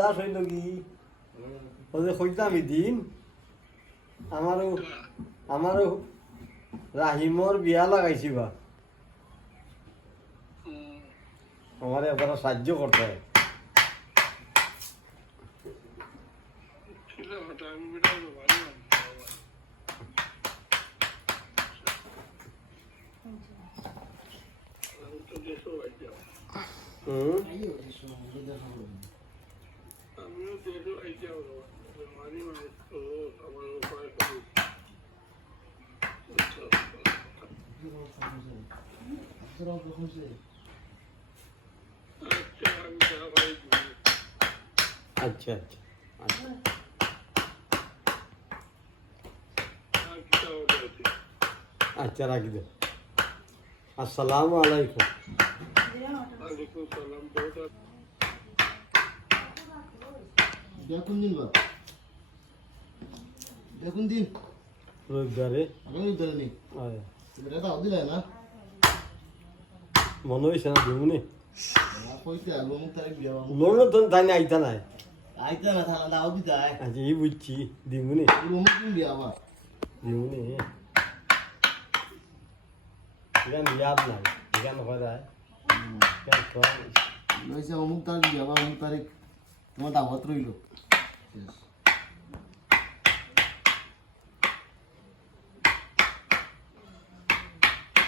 দাস হইল কি ওদের কইতামি দিন আমারও রাহিমর বিয়া লাগাইছি বা আমার এবার সাহায্য করতে হয় আচ্ছা আচ্ছা আচ্ছা রাখি দে আসসালামু আলাইকুম দেখুন দিন বা দেখুন দিন রবিবারে রবিবারে নেই এটা দাও দিলে না মনে হয়েছে না দিমুনি কইতে লোন তারিখ বিয়া লোন তো তাই না আইতা নাই আইতা না থানা দাও দিতে আয় আচ্ছা এই বুঝছি দিমুনি লোন কোন বিয়া আবার দিমুনি এখান ইয়াদ নাই এখান হয় যায় লইছে অমুক তারিখ বিয়া বা অমুক তারিখ তোমার দাওয়াত রইল শেষ